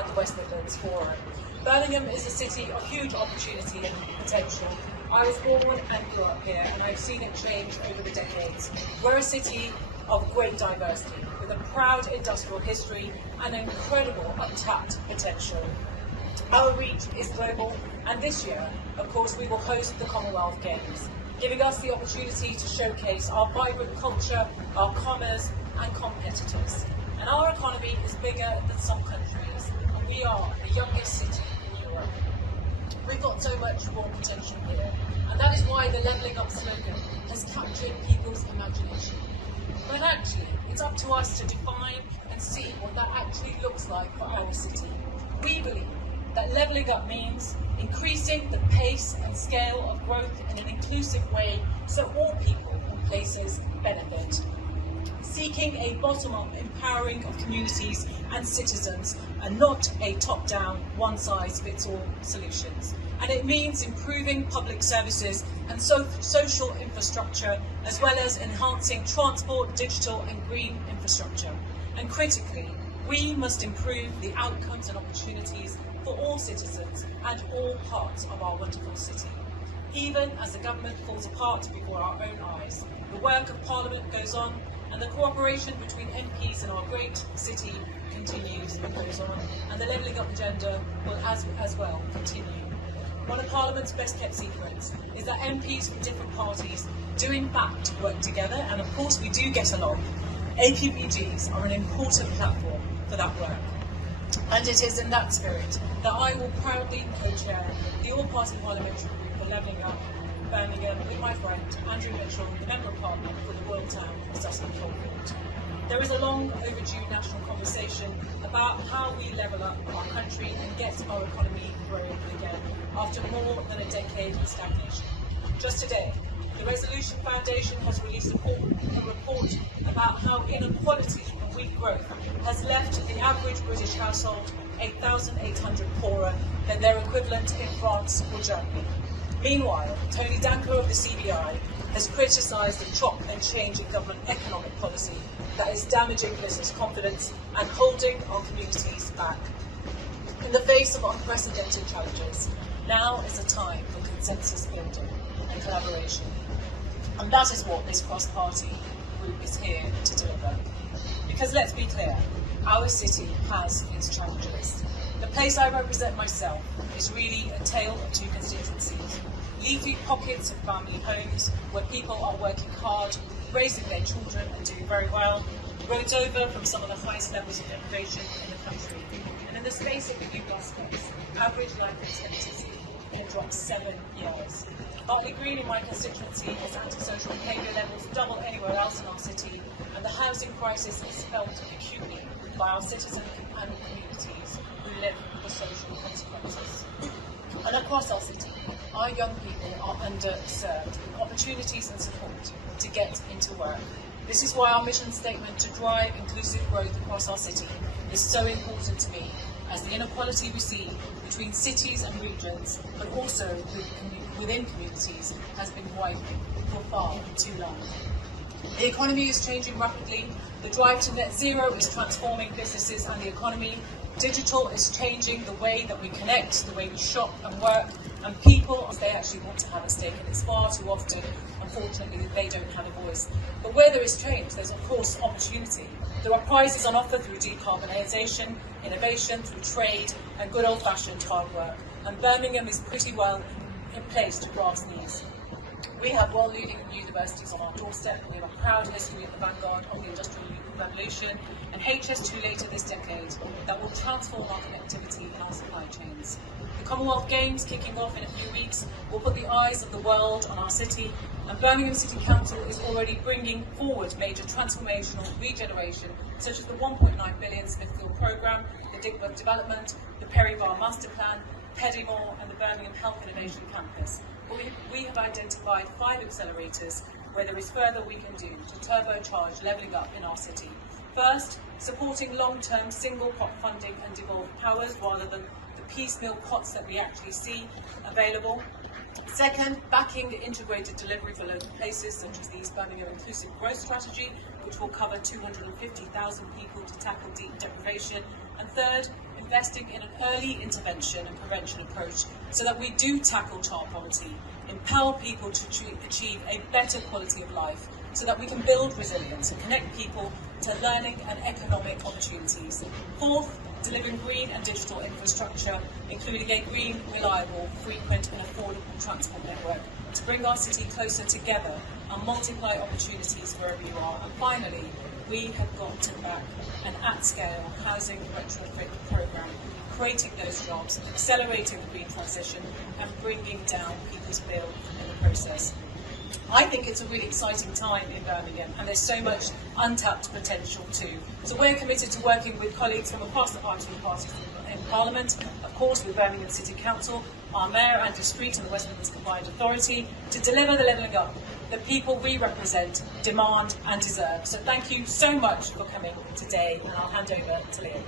at the West Midlands Forum. Birmingham is a city of huge opportunity and potential. I was born and grew up here, and I've seen it change over the decades. We're a city of great diversity, with a proud industrial history and incredible untapped potential. Our reach is global, and this year, of course, we will host the Commonwealth Games, giving us the opportunity to showcase our vibrant culture, our commerce and competitors. And our economy is bigger than some countries, and we are the youngest city in Europe. We've got so much more potential here, and that is why the Levelling Up slogan has captured people's imagination. But actually, it's up to us to define and see what that actually looks like for our city. We believe that levelling up means increasing the pace and scale of growth in an inclusive way so all people and places benefit. Seeking a bottom-up empowering of communities and citizens and not a top-down, one-size-fits-all solutions. And it means improving public services and social infrastructure, as well as enhancing transport, digital and green infrastructure. And critically, we must improve the outcomes and opportunities for all citizens and all parts of our wonderful city. Even as the government falls apart before our own eyes, the work of Parliament goes on, and the cooperation between MPs in our great city continues and goes on, and the Levelling Up agenda will as well continue. One of Parliament's best kept secrets is that MPs from different parties do in fact work together, and of course we do get along. APPGs are an important platform for that work. And it is in that spirit that I will proudly co-chair the all-party parliamentary group for Levelling Up Birmingham with my friend Andrew Mitchell, the Member of Parliament for the Royal Town of Sutton Coldfield. There is a long overdue national conversation about how we level up our country and get our economy growing again after more than a decade of stagnation. Just today, the Resolution Foundation has released a report about how inequality and weak growth has left the average British household 8,800 poorer than their equivalent in France or Germany. Meanwhile, Tony Danker of the CBI has criticised the chop and change in government economic policy that is damaging business confidence and holding our communities back. In the face of unprecedented challenges, now is a time for consensus building and collaboration. And that is what this cross-party group is here to deliver. Because let's be clear, our city has its challenges. The place I represent myself is really a tale of two constituencies. Leafy pockets of family homes where people are working hard, raising their children and doing very well, roads over from some of the highest levels of deprivation in the country. And in the space of a few bus stops, average life expectancy can drop 7 years. Bartley Green in my constituency has antisocial behaviour levels double anywhere else in our city, and the housing crisis is felt acutely by our citizens and communities who live with the social consequences. And across our city, our young people are underserved with opportunities and support to get into work. This is why our mission statement to drive inclusive growth across our city is so important to me, as the inequality we see between cities and regions, but also within communities, has been widening for far too long. The economy is changing rapidly. The drive to net zero is transforming businesses and the economy. Digital is changing the way that we connect, the way we shop and work, and people, they actually want to have a stake, and it's far too often, unfortunately, they don't have a voice. But where there is change, there's of course opportunity. There are prizes on offer through decarbonisation, innovation, through trade, and good old-fashioned hard work. And Birmingham is pretty well in place to grasp these. We have world-leading universities on our doorstep. We have a proud history at the vanguard of the Industrial Revolution, and HS2 later this decade that will transform our connectivity in our supply chains. The Commonwealth Games, kicking off in a few weeks, will put the eyes of the world on our city, and Birmingham City Council is already bringing forward major transformational regeneration, such as the £1.9 billion Smithfield programme, the Digbrook development, the Perry Bar Master Plan, Peddymore and the Birmingham Health Innovation Campus. But we have identified 5 accelerators where there is further we can do to turbocharge levelling up in our city. First, supporting long-term single pot funding and devolved powers rather than the piecemeal pots that we actually see available. Second, backing the integrated delivery for local places such as the East Birmingham Inclusive Growth Strategy, which will cover 250,000 people to tackle deep deprivation. And third, investing in an early intervention and prevention approach so that we do tackle child poverty, empower people to achieve a better quality of life, so that we can build resilience and connect people to learning and economic opportunities. Fourth, delivering green and digital infrastructure, including a green, reliable, frequent and affordable transport network to bring our city closer together and multiply opportunities wherever you are. And finally, we have got to back an at-scale housing retrofit programme, creating those jobs, accelerating the green transition and bringing down people's bill in the process. I think it's a really exciting time in Birmingham and there's so much untapped potential too. So we're committed to working with colleagues from across the parties in Parliament, of course with Birmingham City Council, our Mayor Andrew Street and the West Midlands Combined Authority to deliver the Levelling Up the people we represent, demand and deserve. So thank you so much for coming today and I'll hand over to Leo.